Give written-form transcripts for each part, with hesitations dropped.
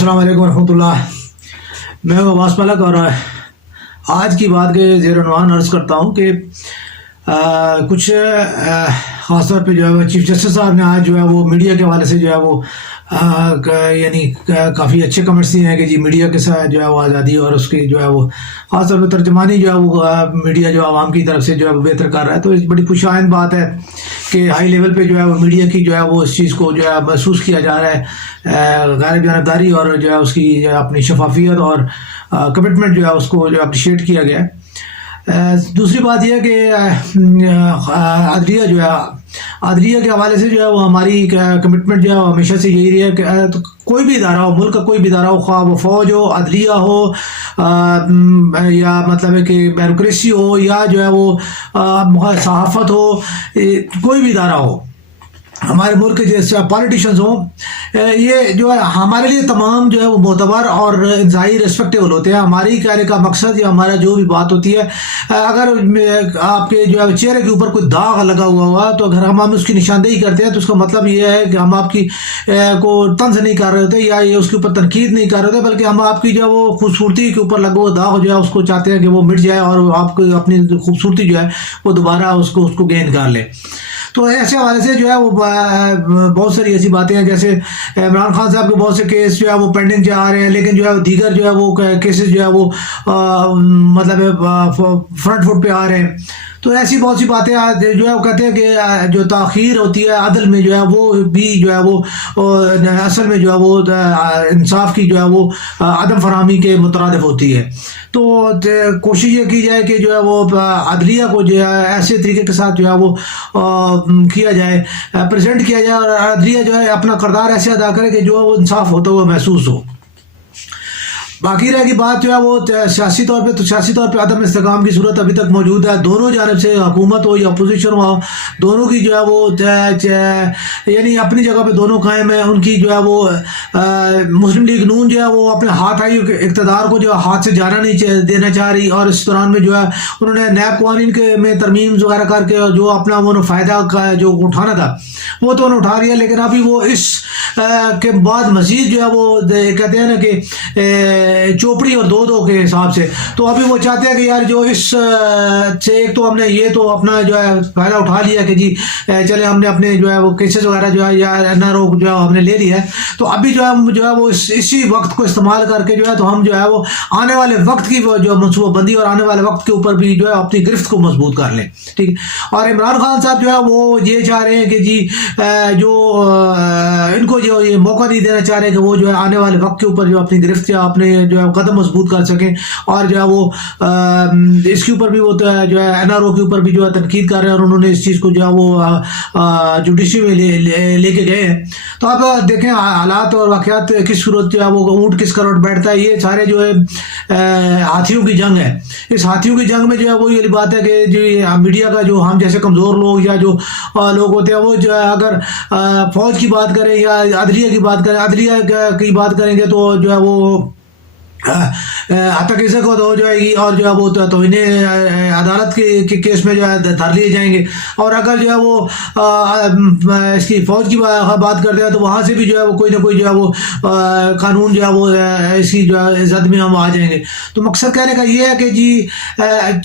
السلام علیکم ورحمۃ اللہ. میں عباس ملک اور آج کی بات کے زیر عنوان عرض کرتا ہوں کہ کچھ خاص طور پہ جو ہے وہ چیف جسٹس صاحب نے آج جو ہے وہ میڈیا کے حوالے سے جو ہے وہ یعنی کافی اچھے کمنٹس دیے ہیں کہ جی میڈیا کے ساتھ جو ہے وہ آزادی اور اس کی جو ہے وہ خاص طور پہ ترجمانی جو ہے وہ میڈیا جو عوام کی طرف سے جو ہے وہ بہتر کر رہا ہے. تو اس بڑی خوش آئند بات ہے کہ ہائی لیول پہ جو ہے وہ میڈیا کی جو ہے وہ اس چیز کو جو ہے محسوس کیا جا رہا ہے, غیر جانبداری اور جو ہے اس کی اپنی شفافیت اور کمٹمنٹ جو ہے اس کو جو اپریشیٹ کیا گیا ہے. دوسری بات یہ ہے کہ عدلیہ جو ہے عدلیہ کے حوالے سے جو ہے وہ ہماری کمٹمنٹ جو ہے ہمیشہ سے یہی رہی ہے کہ کوئی بھی ادارہ ہو, ملک کا کوئی بھی ادارہ ہو, خواہ وہ فوج ہو, عدلیہ ہو, یا مطلب ہے کہ بیوروکریسی ہو, یا جو ہے وہ صحافت ہو, کوئی بھی ادارہ ہو, ہمارے ملک کے جیسے پالیٹیشنز ہوں, یہ جو ہے ہمارے لیے تمام جو ہے وہ معتبر اور انتہائی ریسپیکٹیبل ہوتے ہیں. ہماری کہنے کا مقصد یا ہمارا جو بھی بات ہوتی ہے, اگر آپ کے جو ہے چہرے کے اوپر کوئی داغ لگا ہوا تو اگر ہم اس کی نشاندہی کرتے ہیں تو اس کا مطلب یہ ہے کہ ہم آپ کی کو طنز نہیں کر رہے ہوتے یا یہ اس کے اوپر تنقید نہیں کر رہے ہوتے, بلکہ ہم آپ کی جو ہے وہ خوبصورتی کے اوپر لگا ہوا داغ جو ہے اس کو چاہتے ہیں کہ وہ مٹ جائے اور آپ کو اپنی خوبصورتی جو ہے وہ دوبارہ اس کو گین کر لے. تو ایسے حوالے سے جو ہے وہ بہت ساری ایسی باتیں ہیں, جیسے عمران خان صاحب کے بہت سے کیس جو ہے وہ پینڈنگ جا رہے ہیں, لیکن جو ہے دیگر جو ہے وہ کیسز جو ہے وہ مطلب فرنٹ فٹ پہ آ رہے ہیں. تو ایسی بہت سی باتیں جو ہے وہ کہتے ہیں کہ جو تاخیر ہوتی ہے عدل میں جو ہے وہ بھی جو ہے وہ اصل میں جو ہے وہ انصاف کی جو ہے وہ عدم فراہمی کے مترادف ہوتی ہے. تو کوشش یہ کی جائے کہ جو ہے وہ عدلیہ کو جو ہے ایسے طریقے کے ساتھ جو ہے وہ کیا جائے, پریزنٹ کیا جائے, اور عدلیہ جو ہے اپنا کردار ایسے ادا کرے کہ جو ہے وہ انصاف ہوتا ہوا محسوس ہو. باقی رہ کی بات جو ہے وہ سیاسی طور پہ عدم استحکام کی صورت ابھی تک موجود ہے. دونوں جانب سے حکومت ہو یا اپوزیشن ہو, دونوں کی جو ہے وہ یعنی اپنی جگہ پہ دونوں قائم ہیں. ان کی جو ہے وہ مسلم لیگ نون جو ہے وہ اپنے ہاتھ آئی اقتدار کو جو ہاتھ سے جانا نہیں دینا چاہ رہی, اور اس دوران میں جو ہے انہوں نے نیب قوانین کے میں ترمیم وغیرہ کر کے جو اپنا وہ فائدہ کا جو اٹھانا تھا وہ تو انہوں نے اٹھا لیا, لیکن ابھی وہ اس کے بعد مزید جو ہے وہ کہتے ہیں نا کہ چوپڑی اور دو کے حساب سے, تو ابھی وہ چاہتے ہیں کہ یار جو اس سے ایک تو ہم نے یہ تو اپنا جو ہے فائدہ اٹھا لیا کہ جی چلے ہم نے اپنے جو ہے وہ کیسز وغیرہ جو ہے یا این آر او جو ہے ہم نے لے لیا ہے, تو ابھی جو ہے وہ اسی وقت کو استعمال کر کے جو ہے تو ہم جو ہے وہ آنے والے وقت کی جو منصوبہ بندی اور آنے والے وقت کے اوپر بھی جو ہے اپنی گرفت کو مضبوط کر لیں. ٹھیک, اور عمران خان صاحب جو ہے وہ یہ چاہ رہے ہیں کہ جی جو ان کو جو یہ موقع نہیں دینا چاہ رہے کہ وہ جو ہے آنے والے وقت کے اوپر جو اپنی گرفت یا اپنے جو ہے قدم مضبوط کر سکیں, اور جو ہے وہ اس کے اوپر بھی وہ جو ہے این آر او کے اوپر بھی جو ہے تنقید کر رہے ہیں, اور انہوں نے اس چیز کو جو ہے وہ جوڈیشری میں لے کے گئے ہیں. تو آپ دیکھیں حالات اور واقعات کس صورت جو ہے وہ اونٹ کس کروٹ بیٹھتا ہے, یہ سارے جو ہے ہاتھیوں کی جنگ ہے. اس ہاتھیوں کی جنگ میں جو ہے وہ یہ بات ہے کہ جو میڈیا کا جو ہم جیسے کمزور لوگ یا جو لوگ ہوتے ہیں وہ جو ہے اگر فوج کی بات کریں یا عدلیہ کی بات کریں, عدلیہ کی بات کریں گے تو جو ہے وہ تقیزہ کو ہو جائے گی, اور جو ہے وہ توہین عدالت کے کیس میں جو ہے دھر لیے جائیں گے. اور اگر جو ہے وہ اس کی فوج کی بات کرتے ہیں تو وہاں سے بھی جو ہے وہ کوئی نہ کوئی جو ہے وہ قانون جو ہے وہ اس کی جو ہے زد میں ہم آ جائیں گے. تو مقصد کہنے کا یہ ہے کہ جی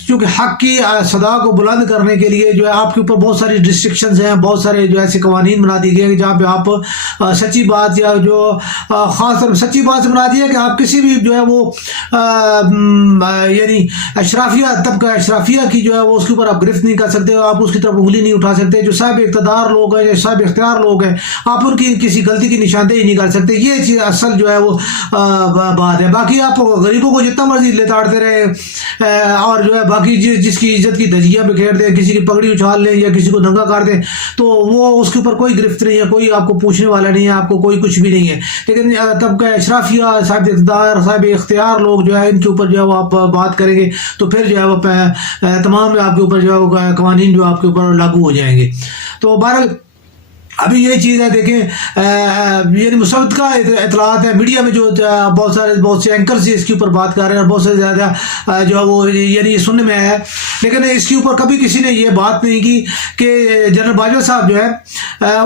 چونکہ حق کی صدا کو بلند کرنے کے لیے جو ہے آپ کے اوپر بہت ساری ریسٹرکشنز ہیں, بہت سارے جو ایسے قوانین بنا دیے گئے جہاں پہ آپ سچی بات یا جو خاص طور سچی بات سے بنا دی ہے کہ آپ کسی بھی جو ہے وہ یعنی اشرافیہ طبقہ اشرافیہ کی جو ہے وہ اس کے اوپر آپ گرفت نہیں کر سکتے, آپ اس کی طرف انگلی نہیں اٹھا سکتے. جو صاحب اقتدار لوگ ہیں یا صاحب اختیار لوگ ہیں آپ ان کی کسی غلطی کی نشاندہی نہیں کر سکتے. یہ چیز اصل جو ہے وہ بات ہے. باقی آپ غریبوں کو جتنا مرضی لتاڑتے رہے اور جو ہے باقی جس کی عزت کی دھجیاں بکھیر دیں, کسی کی پگڑی اچھال لیں یا کسی کو ننگا کر دیں, تو وہ اس کے اوپر کوئی گرفت نہیں ہے, کوئی آپ کو پوچھنے والا نہیں ہے, آپ کو کوئی کچھ بھی نہیں ہے. لیکن طبقہ اشرافیہ صاحب اقتدار صاحب اختیار لوگ جو ہے ان کے اوپر جو ہے وہ آپ بات کریں گے تو پھر جو ہے وہ تمام آپ کے اوپر جو ہے وہ قوانین جو آپ کے اوپر لاگو ہو جائیں گے. تو بہرحال ابھی یہ چیز ہے دیکھیں یعنی مصوبت کا اطلاعات ہے میڈیا میں جو بہت سے اینکرز اس کے اوپر بات کر رہے ہیں اور بہت سے زیادہ جو ہے وہ یعنی سننے میں آیا ہے، لیکن اس کے اوپر کبھی کسی نے یہ بات نہیں کی کہ جنرل باجوہ صاحب جو ہے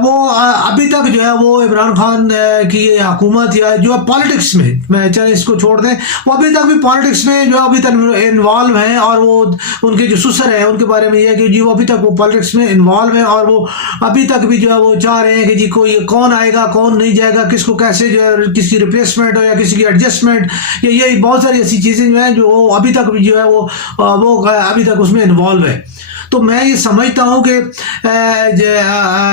وہ ابھی تک جو ہے وہ عمران خان کی حکومت یا جو ہے پالیٹکس میں چلے اس کو چھوڑ دیں، وہ ابھی تک بھی پالیٹکس میں جو ابھی تک انوالو ہیں، اور وہ ان کے جو سسر ہیں ان کے بارے میں یہ ہے کہ جی وہ ابھی تک وہ پالیٹکس میں انوالو ہیں، اور وہ ابھی تک بھی جو ہے وہ چاہ رہے ہیں کہ جی کوئی کون آئے گا کون نہیں جائے گا، کس کو کیسے جو ہے کس کی ریپلیسمنٹ ہو یا کسی کی ایڈجسٹمنٹ، یہ بہت ساری ایسی چیزیں جو ہیں جو ابھی تک بھی جو ہے وہ ابھی تک اس میں انوالو ہے۔ تو میں یہ سمجھتا ہوں کہ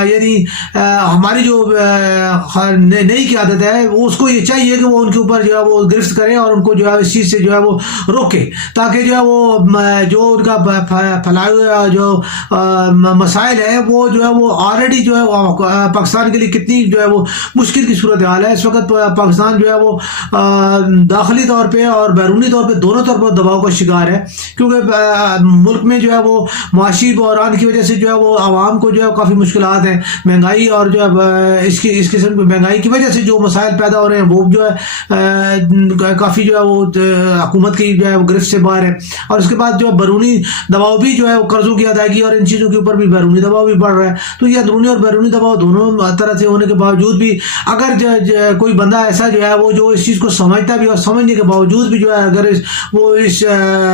یعنی ہماری جو نئی قیادت ہے اس کو یہ چاہیے کہ وہ ان کے اوپر جو ہے وہ گرفت کریں اور ان کو جو ہے اس چیز سے جو ہے وہ روکے، تاکہ جو ہے وہ جو ان کا پھیلائے ہوئے جو مسائل ہیں وہ جو ہے وہ آلریڈی جو ہے پاکستان کے لیے کتنی جو ہے وہ مشکل کی صورتحال ہے۔ اس وقت پاکستان جو ہے وہ داخلی طور پہ اور بیرونی طور پہ دونوں طور پر دباؤ کا شکار ہے، کیونکہ ملک میں جو ہے وہ معاشی بحران کی وجہ سے جو ہے وہ عوام کو جو ہے کافی مشکلات ہیں، مہنگائی اور جو ہے اس قسم کی مہنگائی کی وجہ سے جو مسائل پیدا ہو رہے ہیں وہ جو ہے کافی جو ہے وہ حکومت کی جو ہے وہ گرفت سے باہر ہے، اور اس کے بعد جو بیرونی دباؤ بھی جو ہے وہ قرضوں کی ادائیگی اور ان چیزوں کے اوپر بھی بیرونی دباؤ بھی بڑھ رہا ہے۔ تو یہ اندرونی اور بیرونی دباؤ دونوں طرح سے ہونے کے باوجود بھی اگر کوئی بندہ ایسا جو ہے وہ جو اس چیز کو سمجھتا بھی اور سمجھنے کے باوجود بھی جو ہے اگر وہ اس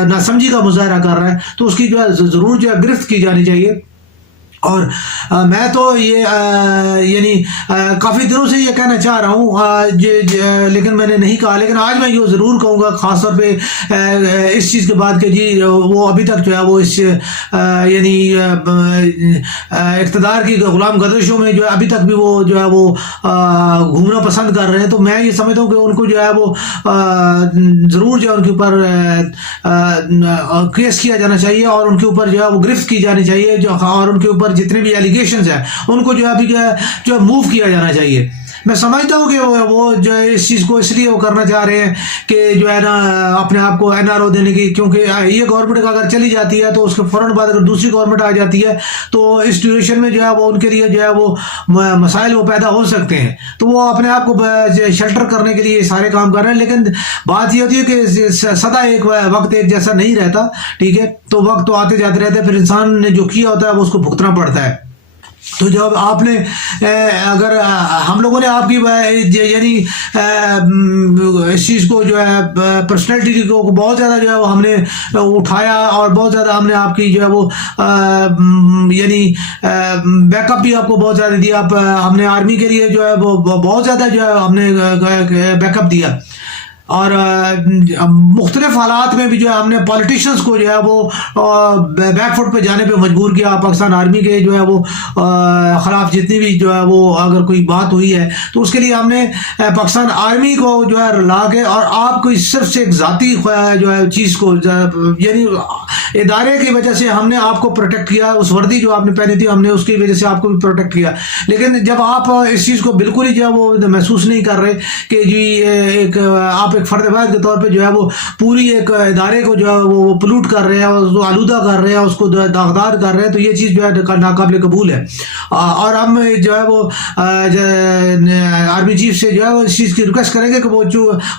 ناسمجھی کا مظاہرہ کر رہا ہے تو اس کی جو ہے ضرور جو ہے گرفت کی جانی چاہیے۔ اور میں تو یہ یعنی کافی دنوں سے یہ کہنا چاہ رہا ہوں لیکن میں نے نہیں کہا، لیکن آج میں یہ ضرور کہوں گا خاص طور پہ اس چیز کے بعد کہ جی وہ ابھی تک جو ہے وہ اس یعنی اقتدار کی غلام گردشوں میں جو ہے ابھی تک بھی وہ جو ہے وہ گھومنا پسند کر رہے ہیں۔ تو میں یہ سمجھتا ہوں کہ ان کو جو ہے وہ ضرور جو ہے ان کے اوپر کیس کیا جانا چاہیے اور ان کے اوپر جو ہے وہ گرفت کی جانی چاہیے، اور ان کے اوپر جتنے بھی ایلیگیشنز ہیں ان کو جو ہے ابھی جو موو کیا جانا چاہیے۔ میں سمجھتا ہوں کہ وہ جو ہے اس چیز کو اس لیے وہ کرنا چاہ رہے ہیں کہ جو ہے نا اپنے آپ کو NRO دینے کی، کیونکہ یہ گورنمنٹ اگر چلی جاتی ہے تو اس کے فوراً بعد اگر دوسری گورنمنٹ آ جاتی ہے تو اس ڈیوریشن میں جو ہے وہ ان کے لیے جو ہے وہ مسائل وہ پیدا ہو سکتے ہیں، تو وہ اپنے آپ کو شیلٹر کرنے کے لیے سارے کام کر رہے ہیں۔ لیکن بات یہ ہوتی ہے کہ سدا ایک وقت ایک جیسا نہیں رہتا، ٹھیک ہے، تو وقت تو آتے جاتے رہتے ہیں، پھر انسان نے جو کیا ہوتا ہے وہ اس کو بھگتنا پڑتا ہے۔ تو جب آپ نے اگر ہم لوگوں نے آپ کی یعنی اس چیز کو جو ہے پرسنالٹی کو بہت زیادہ جو ہے ہم نے اٹھایا اور بہت زیادہ ہم نے آپ کی جو ہے وہ یعنی بیک اپ بھی آپ کو بہت زیادہ دیا، ہم نے آرمی کے لیے جو ہے وہ بہت زیادہ جو ہے ہم نے بیک اپ دیا، اور مختلف حالات میں بھی جو ہے ہم نے پولیٹیشنز کو جو ہے وہ بیک فٹ پہ جانے پہ مجبور کیا۔ پاکستان آرمی کے جو ہے وہ خلاف جتنی بھی جو ہے وہ اگر کوئی بات ہوئی ہے تو اس کے لیے ہم نے پاکستان آرمی کو جو ہے لا کے، اور آپ کو صرف سے ایک ذاتی جو ہے چیز کو یعنی ادارے کی وجہ سے ہم نے آپ کو پروٹیکٹ کیا، اس وردی جو آپ نے پہنی تھی ہم نے اس کی وجہ سے آپ کو بھی پروٹیکٹ کیا۔ لیکن جب آپ اس چیز کو بالکل ہی جو ہے وہ محسوس نہیں کر رہے کہ جی ایک آپ ایک فرد واحد کے طور پہ جو ہے وہ پوری ایک ادارے کو جو ہے وہ پلوٹ کر رہے ہیں، اس کو آلودہ کر رہے ہیں، اس کو داغدار کر رہے ہیں، تو یہ چیز جو ہے ناقابل قبول ہے۔ اور ہم جو ہے وہ آرمی چیف سے جو ہے وہ اس چیز کی ریکویسٹ کریں گے کہ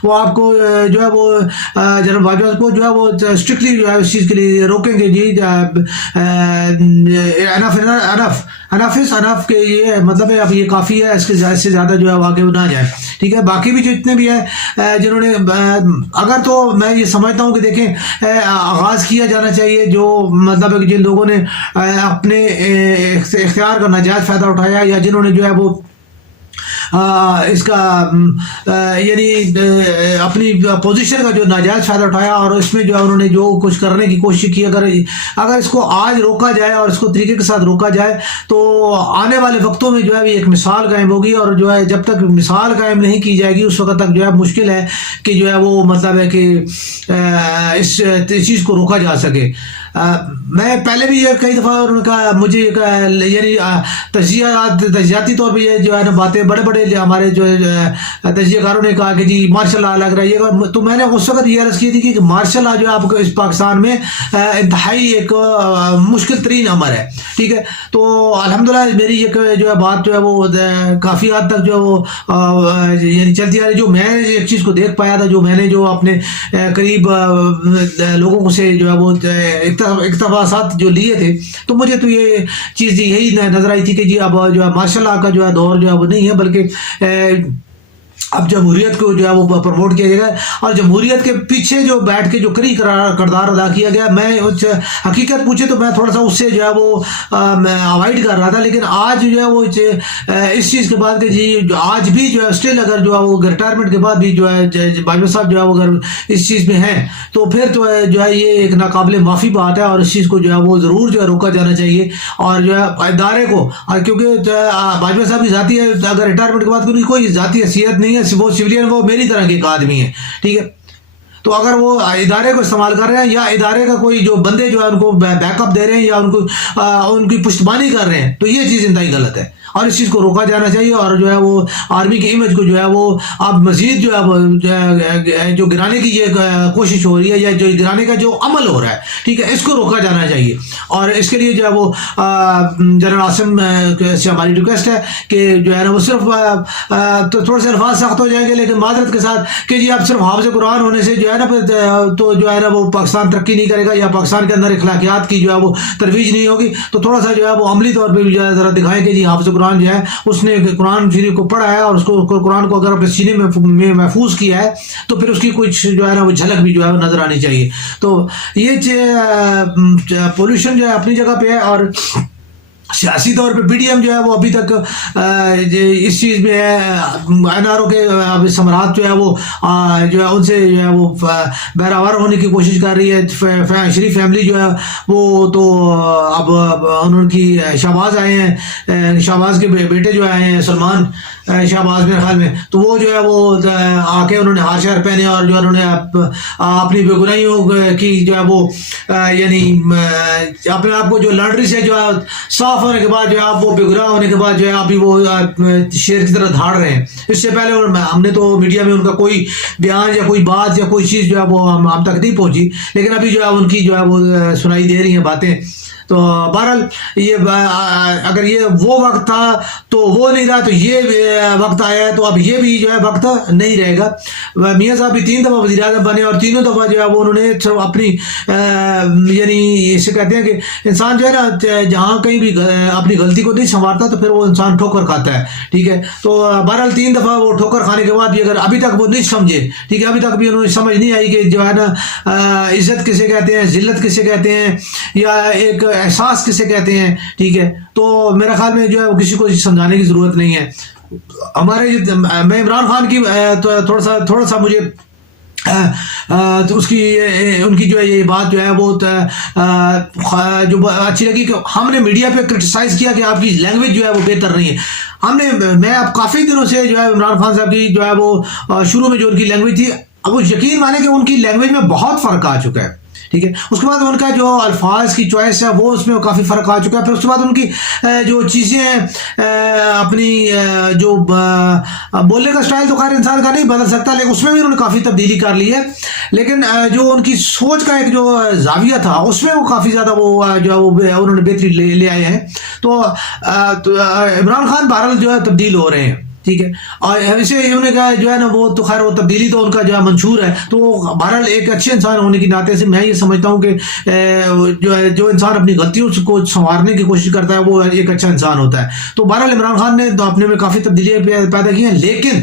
وہ آپ کو جو ہے وہ جنرل باجوہ کو جو ہے وہ اسٹرکٹلی جو ہے اس چیز کے لیے روکیں گے۔ جی انف کے یہ مطلب ہے اب یہ کافی ہے، اس کے سے زیادہ جو ہے آگے نہ جائے، ٹھیک ہے۔ باقی بھی جو اتنے بھی ہیں جنہوں نے اگر تو میں یہ سمجھتا ہوں کہ دیکھیں آغاز کیا جانا چاہیے، جو مطلب ہے جن لوگوں نے اپنے اختیار کا ناجائز فائدہ اٹھایا یا جنہوں نے جو ہے وہ اس کا یعنی اپنی پوزیشن کا جو ناجائز فائدہ اٹھایا اور اس میں جو ہے انہوں نے جو کچھ کرنے کی کوشش کی، اگر اس کو آج روکا جائے اور اس کو طریقے کے ساتھ روکا جائے تو آنے والے وقتوں میں جو ہے ایک مثال قائم ہوگی، اور جو ہے جب تک مثال قائم نہیں کی جائے گی اس وقت تک جو ہے مشکل ہے کہ جو ہے وہ مطلب ہے کہ اس چیز کو روکا جا سکے۔ میں پہلے بھی یہ کئی دفعہ ان کا مجھے یعنی تجزیاتی طور پہ یہ جو ہے نا باتیں بڑے بڑے ہمارے جو تجزیہ کاروں نے کہا کہ جی مارشل لا لگ رہا ہے یہ، تو میں نے اس وقت یہ عرض کی تھی کہ مارشل لا جو ہے آپ کو اس پاکستان میں انتہائی ایک مشکل ترین امر ہے، ٹھیک ہے. تو الحمدللہ میری ایک جو ہے بات جو ہے وہ کافی حد تک جو ہے وہ یعنی چلتی آ رہی. جو میں ایک چیز کو دیکھ پایا تھا، جو میں نے جو اپنے قریب لوگوں سے جو ہے وہ اقتباسات جو لیے تھے، تو مجھے تو یہ چیز یہی نظر آئی تھی کہ جی اب جو ہے ماشاء اللہ کا جو ہے دور جو ہے وہ نہیں ہے، بلکہ اب جمہوریت کو جو ہے وہ پروموٹ کیا گیا ہے. اور جمہوریت کے پیچھے جو بیٹھ کے جو کری کردار ادا کیا گیا، میں حقیقت پوچھے تو میں تھوڑا سا اس سے جو ہے وہ اوائڈ کر رہا تھا. لیکن آج جو ہے وہ اس چیز کے بعد کہ جی آج بھی جو ہے اسٹل اگر جو ہے وہ ریٹائرمنٹ کے بعد بھی جو ہے باجوہ صاحب جو ہے وہ اگر اس چیز میں ہیں تو پھر تو جو ہے یہ ایک ناقابل معافی بات ہے، اور اس چیز کو جو ہے وہ ضرور جو ہے روکا جانا چاہیے. اور جو ہے ادارے کو، کیونکہ باجوہ صاحب کی ذاتی اگر ریٹائرمنٹ کے بعد کوئی ذاتی حیثیت نہیں ہے، وہ سویلین، وہ میری طرح کے ایک آدمی ہیں، ٹھیک ہے. تو اگر وہ ادارے کو استعمال کر رہے ہیں یا ادارے کا کوئی جو بندے جو ہے ان کو بیک اپ دے رہے ہیں یا ان کو ان کی پشتبانی کر رہے ہیں، تو یہ چیز انتہائی غلط ہے اور اس چیز کو روکا جانا چاہیے. اور جو ہے وہ آرمی کی امیج کو جو ہے وہ اب مزید جو ہے جو گرانے کی یہ کوشش ہو رہی ہے یا جو گرانے کا جو عمل ہو رہا ہے، ٹھیک ہے، اس کو روکا جانا چاہیے. اور اس کے لیے جو ہے وہ جنرل عاصم سے ہماری ریکویسٹ ہے کہ جو ہے نا وہ صرف تھوڑے سے الفاظ سخت ہو جائیں گے لیکن معذرت کے ساتھ کہ جی آپ صرف حافظ قرآن ہونے سے جو ہے نا تو جو ہے نا وہ پاکستان ترقی نہیں کرے گا یا پاکستان کے اندر اخلاقیات کی جو ہے وہ ترویج نہیں ہوگی. تو تھوڑا سا جو ہے وہ عملی طور پہ بھی جو ہے ذرا دکھائیں کہ جی حافظ قرآن جو ہے اس نے قرآن شریف کو پڑھا ہے اور اس کو قرآن کو اگر اپنے سینے میں محفوظ کیا ہے تو پھر اس کی کچھ جو ہے نا وہ جھلک بھی جو ہے نظر آنی چاہیے. تو یہ پولوشن جو ہے اپنی جگہ پہ ہے، اور سیاسی طور پہ پی ڈی ایم جو ہے وہ ابھی تک اس چیز میں ہے، این آر او کے ثمرات جو ہے وہ جو ہے ان سے جو ہے وہ بہراور ہونے کی کوشش کر رہی ہے. شریف فیملی جو ہے وہ تو اب انہوں کی شہباز آئے ہیں، شہباز کے بیٹے جو آئے ہیں سلمان شہباز میرے خیال میں، تو وہ جو ہے وہ آ کے انہوں نے ہار شہر پہنے اور جو انہوں نے اپنی بے گناہیوں کی جو ہے وہ یعنی اپنے آپ کو جو لانڈری سے جو ہے صاف ہونے کے بعد جو ہے آپ وہ بے گناہ ہونے کے بعد جو ہے ابھی وہ شیر کی طرح دھاڑ رہے ہیں. اس سے پہلے ہم نے تو میڈیا میں ان کا کوئی بیان یا کوئی بات یا کوئی چیز جو ہے وہ ہم تک نہیں پہنچی، لیکن ابھی جو ہے ان کی جو ہے وہ سنائی دے رہی ہیں باتیں. تو بہرحال یہ اگر یہ وہ وقت تھا تو وہ نہیں رہا، تو یہ وقت آیا ہے تو اب یہ بھی جو ہے وقت نہیں رہے گا. میاں صاحب بھی 3 دفعہ وزیر اعظم بنے اور تینوں دفعہ جو ہے وہ انہوں نے اپنی یعنی اسے کہتے ہیں کہ انسان جو ہے نا جہاں کہیں بھی اپنی غلطی کو نہیں سنوارتا تو پھر وہ انسان ٹھوکر کھاتا ہے، ٹھیک ہے. تو بہرحال 3 دفعہ وہ ٹھوکر کھانے کے بعد بھی اگر ابھی تک وہ نہیں سمجھے، ٹھیک ہے، ابھی تک بھی انہوں نے سمجھ نہیں آئی کہ جو ہے نا عزت کسے کہتے ہیں، ذلت کسے کہتے ہیں، یا ایک احساس کسے کہتے ہیں، ٹھیک ہے. تو میرے خیال میں جو ہے وہ کسی کو سمجھانے کی ضرورت نہیں ہے. ہمارے میں عمران خان کی تھوڑا سا مجھے تو اس کی ان کی جو ہے یہ بات جو ہے وہ جو اچھی لگی کہ ہم نے میڈیا پہ کرٹیسائز کیا کہ آپ کی لینگویج جو ہے وہ بہتر نہیں ہے. میں اب کافی دنوں سے جو ہے عمران خان صاحب کی جو ہے وہ شروع میں جو ان کی لینگویج تھی، اب وہ یقین مانے کہ ان کی لینگویج میں بہت فرق آ چکا ہے، ٹھیک ہے. اس کے بعد ان کا جو الفاظ کی چوائس ہے وہ اس میں کافی فرق آ چکا ہے. پھر اس کے بعد ان کی جو چیزیں ہیں اپنی جو بولنے کا سٹائل تو خیر انسان کا نہیں بدل سکتا، لیکن اس میں بھی انہوں نے کافی تبدیلی کر لی ہے. لیکن جو ان کی سوچ کا ایک جو زاویہ تھا اس میں وہ کافی زیادہ وہ جو ہے وہ انہوں نے بہتری لے آئے ہیں. تو عمران خان بہرحال جو ہے تبدیل ہو رہے ہیں، ٹھیک ہے. اور ویسے انہوں نے کہا جو ہے نا وہ تو خیر وہ تبدیلی تو ان کا جو ہے منشور ہے. تو بہرحال ایک اچھے انسان ہونے کی ناطے سے میں یہ سمجھتا ہوں کہ جو انسان اپنی غلطیوں کو سنوارنے کی کوشش کرتا ہے وہ ایک اچھا انسان ہوتا ہے. تو بہرحال عمران خان نے تو اپنے میں کافی تبدیلیاں پیدا کی ہیں، لیکن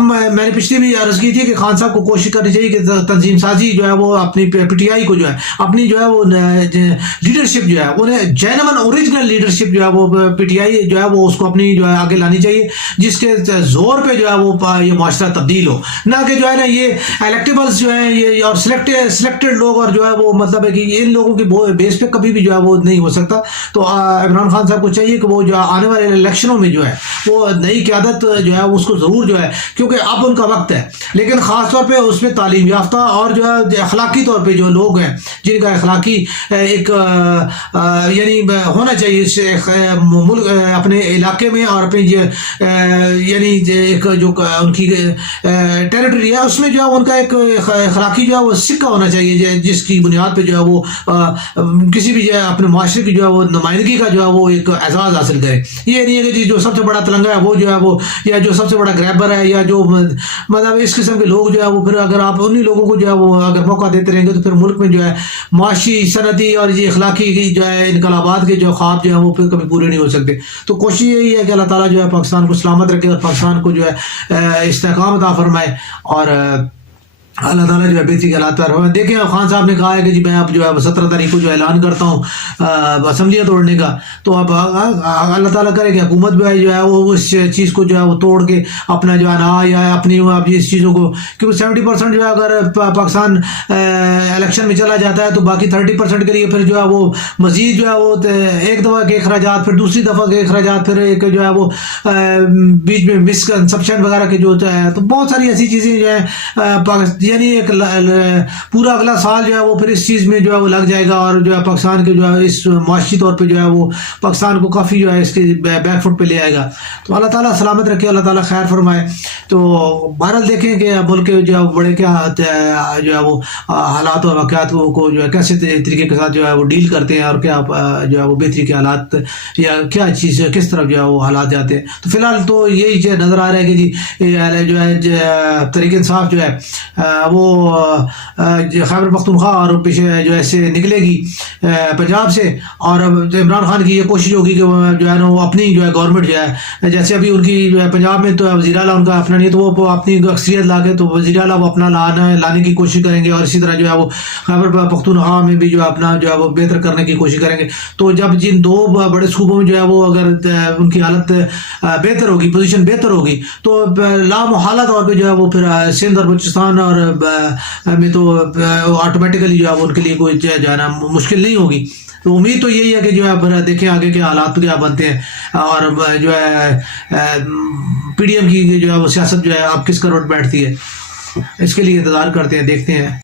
میں نے پچھلی بھی عرض کی تھی کہ خان صاحب کو کوشش کرنی چاہیے کہ تنظیم سازی جو ہے وہ اپنی پی ٹی آئی کو جو ہے اپنی جو ہے وہ لیڈرشپ جو ہے انہیں جینون اوریجنل لیڈرشپ جو ہے وہ پی ٹی آئی جو ہے وہ اس کو اپنی جو ہے آگے لانی چاہیے، جس کے زور پہ جو ہے وہ یہ معاشرہ تبدیل ہو، نہ کہ جو ہے نا یہ الیکٹیبلس جو ہیں یہ اور سلیکٹڈ لوگ اور جو ہے وہ مطلب ہے کہ ان لوگوں کی بیس پہ کبھی بھی جو ہے وہ نہیں ہو سکتا. تو عمران خان صاحب کو چاہیے کہ وہ جو آنے والے الیکشنوں میں جو ہے وہ نئی قیادت جو ہے اس کو ضرور جو ہے کیونکہ اب ان کا وقت ہے. لیکن خاص طور پہ اس میں تعلیم یافتہ اور جو ہے اخلاقی طور پہ جو لوگ ہیں جن کا اخلاقی ایک یعنی ہونا چاہیے ملک اپنے علاقے میں اور اپنی یعنی ایک جو ان کی ٹیریٹری ہے اس میں جو ہے ان کا ایک اخلاقی جو ہے وہ سکہ ہونا چاہیے جس کی بنیاد پہ جو ہے وہ کسی بھی جو ہے اپنے معاشرے کی جو ہے وہ نمائندگی کا جو ہے وہ ایک اعزاز حاصل کرے. یہ نہیں ہے کہ جو سب سے بڑا تلنگا ہے وہ جو ہے وہ یا جو سب سے بڑا گریبر ہے یا جو مطلب اس قسم کے لوگ جو ہے وہ پھر اگر آپ انہی لوگوں کو جو ہے وہ اگر موقع دیتے رہیں گے تو پھر ملک میں جو ہے معاشی صنعتی اور یہ اخلاقی کی جو ہے انقلابات کے جو خواب جو ہیں وہ پھر کبھی پورے نہیں ہو سکتے. تو کوشش یہی ہے کہ اللہ تعالیٰ جو ہے پاکستان کو سلامت رکھے اور پاکستان کو جو ہے استحکام عطا فرمائے اور اللہ تعالیٰ جو ہے بہتری کے حالات پر ہو. دیکھیں خان صاحب نے کہا ہے کہ جی میں اب جو ہے 17 تاریخ کو جو اعلان کرتا ہوں اسمبلیاں توڑنے کا. تو اب اللہ تعالیٰ کرے کہ حکومت جو ہے وہ اس چیز کو جو ہے وہ توڑ کے اپنا جو ہے اناج یا اپنی اس چیزوں کو, کیونکہ 70% جو ہے اگر پاکستان الیکشن میں چلا جاتا ہے تو باقی 30% کے لیے پھر جو ہے وہ مزید جو ہے وہ ایک دفعہ کے اخراجات, پھر دوسری دفعہ کے اخراجات, پھر ایک جو ہے وہ بیچ میں مسکنسپشن وغیرہ کے جو ہوتا ہے. تو بہت ساری ایسی چیزیں جو ہے یعنی ایک پورا اگلا سال جو ہے وہ پھر اس چیز میں جو ہے وہ لگ جائے گا اور جو ہے پاکستان کے جو ہے اس معاشی طور پہ جو ہے وہ پاکستان کو کافی جو ہے اس کے بیک فٹ پہ لے آئے گا. تو اللہ تعالیٰ سلامت رکھے, اللہ تعالیٰ خیر فرمائے. تو بہرحال دیکھیں کہ ملک کے جو ہے بڑے کیا جو ہے وہ حالات اور واقعات کو جو ہے کیسے طریقے کے ساتھ جو ہے وہ ڈیل کرتے ہیں اور کیا جو ہے وہ بہتری کے حالات یا کیا چیز کس طرف جو ہے وہ حالات جاتے ہیں. تو فی الحال تو یہی جو نظر آ رہا ہے کہ جی جو ہے تحریک انصاف جو ہے وہ خیبر پختونخوا اور پیچھے جو ایسے نکلے گی پنجاب سے, اور عمران خان کی یہ کوشش ہوگی کہ جو ہے نا وہ اپنی جو ہے گورنمنٹ جو ہے جیسے ابھی ان کی جو ہے پنجاب میں تو وزیر اعلیٰ ان کا اپنا نہیں تو وہ اپنی اکثریت لا کے تو وزیر اعلیٰ وہ اپنا لانے کی کوشش کریں گے, اور اسی طرح جو ہے وہ خیبر پختونخوا میں بھی جو ہے اپنا جو ہے وہ بہتر کرنے کی کوشش کریں گے. تو جب جن دو بڑے صوبوں میں جو ہے وہ اگر ان کی حالت بہتر ہوگی, پوزیشن بہتر ہوگی, تو لامحالہ طور پہ جو ہے وہ پھر سندھ اور بلوچستان اور میں تو آٹومیٹیکلی جو ہے ان کے لیے کوئی جانا مشکل نہیں ہوگی. تو امید تو یہی ہے کہ جو ہے دیکھیں آگے کے حالات کیا بنتے ہیں اور جو ہے پی ڈی ایم کی جو ہے وہ سیاست جو ہے اب کس کروٹ بیٹھتی ہے, اس کے لیے انتظار کرتے ہیں, دیکھتے ہیں.